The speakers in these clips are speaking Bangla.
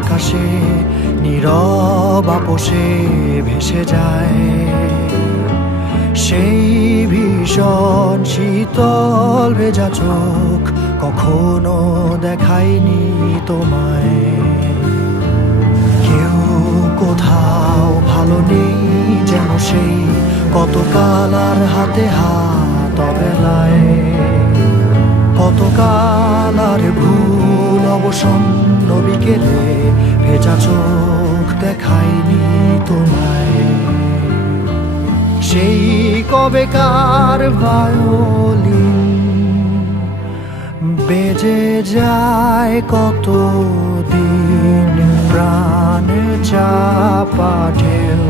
আকাশে নীরব আপোষে ভেসে যায়। সেই ভীষণ শীতল ভেজা চোখ কখনো দেখায়নি তোমায়। কেউ কোথাও ভালো নেই যেন সেই কতকাল আর হাতে হাত অবেলায়। কতকাল আর ভুল অবসন্ন বিকেলে ভেজা চোখ দেখায়নি তোমায়। সেই কবেকার ভায়োলিন বেজে যায় কতদিন প্রাণ চাপা ঢেউ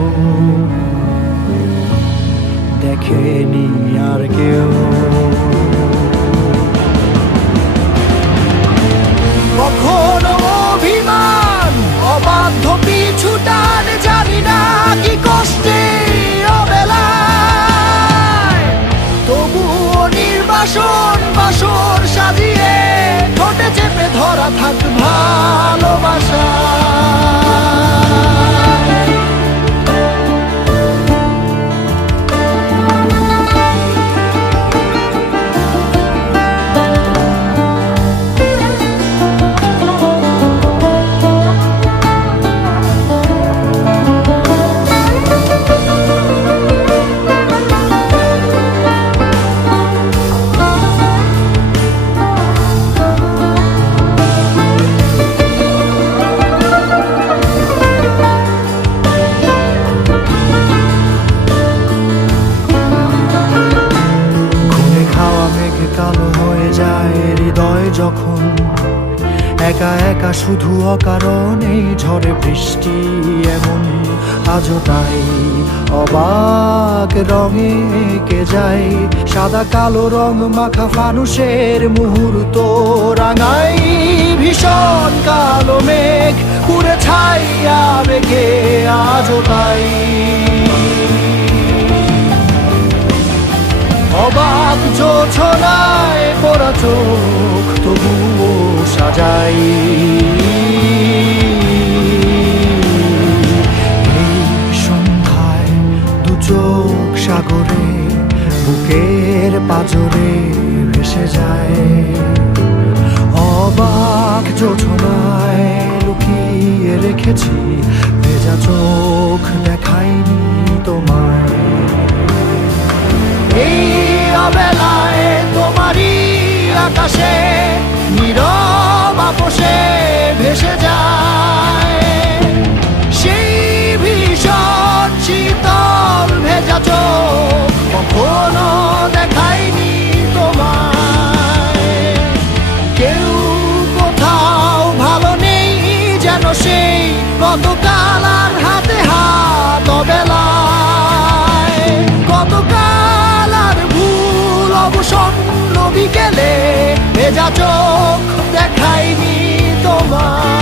দেখেনি আর কেউ। কখনো অভিমান অবাধ্য পিছু টান জানি না কি কষ্টে অবেলায়, তবুও নির্বাসন বাসর সাজিয়ে ঠোঁটে চেপে ধরা থাক ভালোবাসা। কালো হয়ে যায় হৃদয় যখন একা একা শুধু অকারণে ঝড়ে বৃষ্টি এমন আজও তাই অবাক রঙে এঁকে যায়। সাদা কালো রং মাখা ফানুষের মুহূর্ত রাঙাই ভীষণ কালো মেঘ পুরে ছাইয়া বেগে আজও তাই। অবাক জোছনায় পড়া চোখ তবুও সাজাই। এই সন্ধ্যায় দু চোখ সাগরে বুকের পাজরে ভেসে যায়। অবাক জোছনায় লুকিয়ে রেখেছি ভেজা চোখ দেখায়নি তোমায়। এই অবেলায় তোমারই আকাশে নীরব আপোষে ভেসে যায়। সেই ভীষণ শীতল ভেজা চোখ কখনো দেখায়নি তোমায়। কেউ কোথাও ভালো নেই যেন সেই কতকাল আর হাতে হাত অবেলায়। কতকাল আর ভুল অবসন্ন বিকেলে ভেজা চোখ দেখায়নি তোমায়।